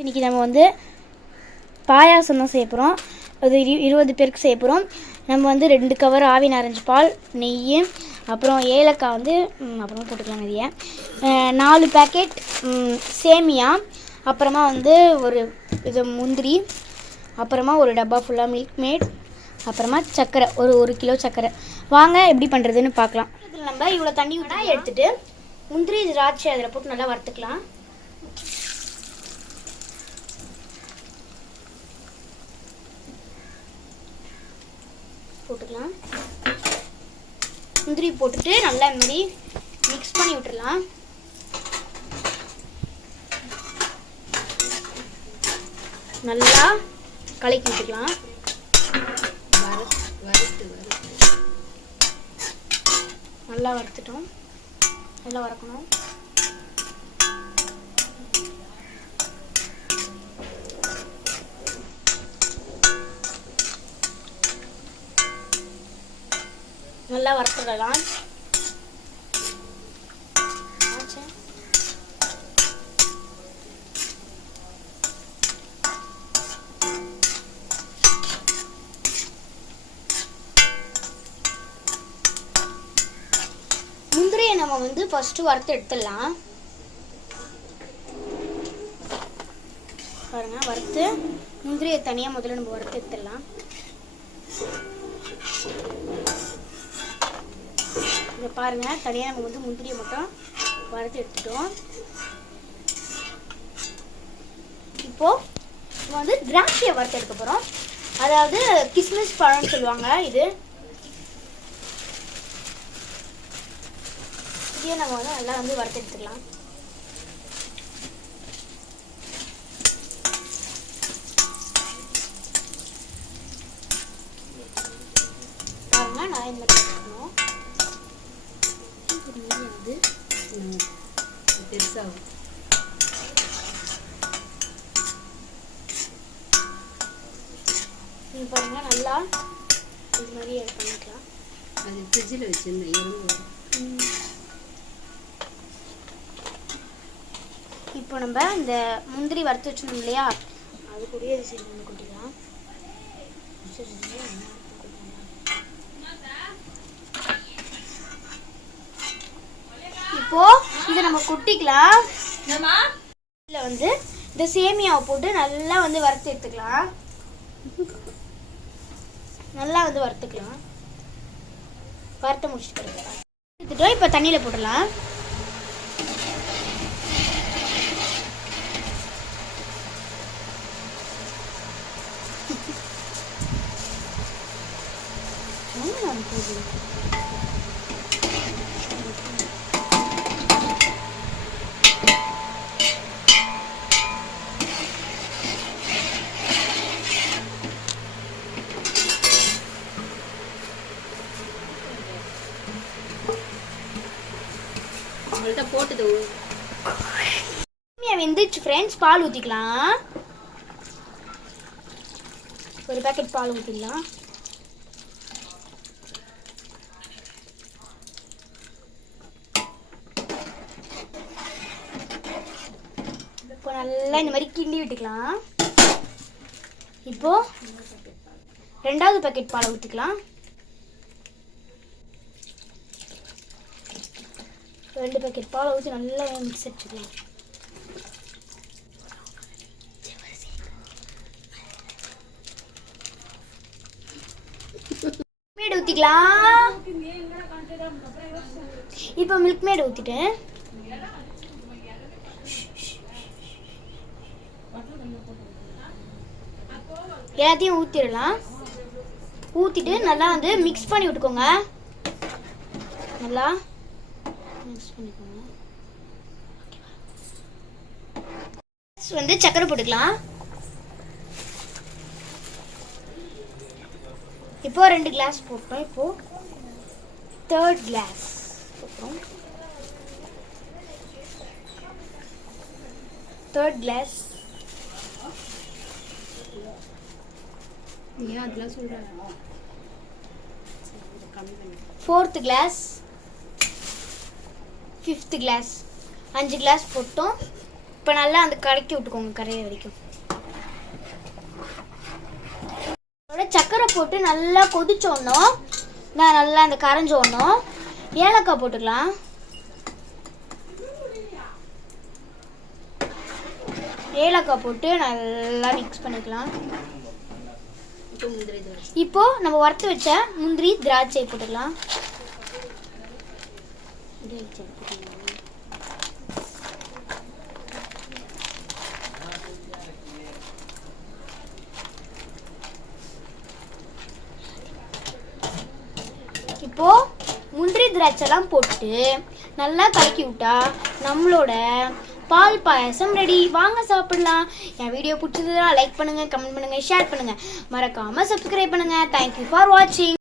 இன்றைக்கி நம்ம வந்து பாயாசம் தான் செய்ய போகிறோம். அது 20 பேருக்கு செய்ய போகிறோம். நம்ம வந்து 2 கவர் ஆவி நாரஞ்சு பால், நெய், அப்புறம் ஏலக்காய் வந்து அப்புறமா போட்டுக்கலாம் நிறைய, 4 பேக்கெட் சேமியா, அப்புறமா வந்து ஒரு இது முந்திரி, அப்புறமா ஒரு டப்பா ஃபுல்லாக மில்க் மேட், அப்புறமா சர்க்கரை ஒரு கிலோ சர்க்கரை. வாங்க எப்படி பண்ணுறதுன்னு பார்க்கலாம். இதில் நம்ம இவ்வளோ தண்ணி ஊற்றி எடுத்துகிட்டு முந்திரி திராட்சை அதில் போட்டு நல்லா வறுத்துக்கலாம். போட்டுக்கலாம். முந்திரி போட்டுட்டு நல்லா இந்த மாதிரி மிக்ஸ் பண்ணி விட்டுடலாம். நல்லா கலக்கி விட்டுக்கலாம். நல்லா வறுத்துட்டோம். நல்லா வறுக்கணும். நல்லா வறுத்துடலாம். முந்திரியை நம்ம வந்து ஃபர்ஸ்ட் வறுத்து எடுத்துடலாம். பாருங்க, வறுத்து முந்திரியை தனியாக முதல்ல நம்ம வறுத்து எடுத்துடலாம். இங்கே பாருங்கள், தனியாக நம்ம வந்து முந்திரியை மட்டும் வறுத்து எடுத்துட்டோம். இப்போது நம்ம வந்து திராட்சையை வறுத்து எடுக்க போகிறோம். அதாவது கிஸ்மிஸ் பழம்னு சொல்லுவாங்க. இதையே நம்ம வந்து நல்லா வந்து வறுத்து எடுத்துக்கலாம். பாருங்க, நான் இந்த மாதிரி எடுத்துக்கணும். வந்து பெருசாகும். பாருங்க, நல்லா இது மாதிரி பண்ணிக்கலாம். அது ஃப்ரிட்ஜில் வச்சுருந்தேன். இப்போ நம்ம இந்த முந்திரி வறுத்து வச்சுருந்தோம் இல்லையா, அது கூடயே இது சரி பண்ணி கொட்டிக்கலாம். இப்போ இதை நம்ம கொட்டிக்கலாம். இதில் வந்து இந்த சேமியாவை போட்டு நல்லா வந்து வறுத்து எடுத்துக்கலாம். நல்லா வந்து வறுத்துக்கலாம். வறுத்த முடிச்சுட்டு எடுத்துட்டோம். இப்போ தண்ணியில் போடலாம். போட்டது வெந்துச்சு ஃப்ரெண்ட்ஸ். பால் ஊற்றிக்கலாம். ஒரு பேக்கெட் பால் ஊற்றிடலாம். இப்போ நல்லா இந்த மாதிரி கிண்டி விட்டுக்கலாம். இப்போ 2வது பேக்கெட் பாலை ஊற்றிக்கலாம். 2 பேக்கெட் பாலை ஊற்றி நல்லா மிக்ஸ் அடிச்சுக்கலாம். மேட் ஊற்றிக்கலாம். இப்போ மில்க் மேட் ஊற்றிட்டேன். எல்லாத்தையும் ஊற்றிடலாம். ஊற்றிட்டு நல்லா வந்து மிக்ஸ் பண்ணி விட்டுக்கோங்க. நல்லா மிக்ஸ் பண்ணிக்கோங்க. வந்து சக்கரை போட்டுக்கலாம். இப்போ 2 கிளாஸ் போட்டோம். இப்போ 3rd கிளாஸ் போட்டோம். 3rd class. ஏன் அதெல்லாம் சொல்கிறேன். 4th class, 5th class 5 class போட்டோம். இப்போ நல்லா அந்த கலக்கி விட்டுக்கோங்க கரையை வரைக்கும். சக்கரை போட்டு நல்லா கொதிச்சோடணும், நான் நல்லா அந்த கரைஞ்சோடணும் ஏலக்காய் போட்டுக்கலாம். ஏலக்காய் போட்டு நல்லா மிக்ஸ் பண்ணிக்கலாம். இப்போ நம்ம வறுத்து வச்ச முந்திரி திராட்சை போட்டுக்கலாம். இப்போ முந்திரி திராட்சைலாம் போட்டு நல்லா கலக்கி விட்டா நம்மளோட பால் பாயாசம் ரெடி. வாங்க சாப்பிடலாம். என் வீடியோ பிடிச்சதுன்னா லைக் பண்ணுங்க, கமெண்ட் பண்ணுங்க, ஷேர் பண்ணுங்க, மறக்காம சப்ஸ்கிரைப் பண்ணுங்க. தேங்க்யூ ஃபார் வாட்சிங்.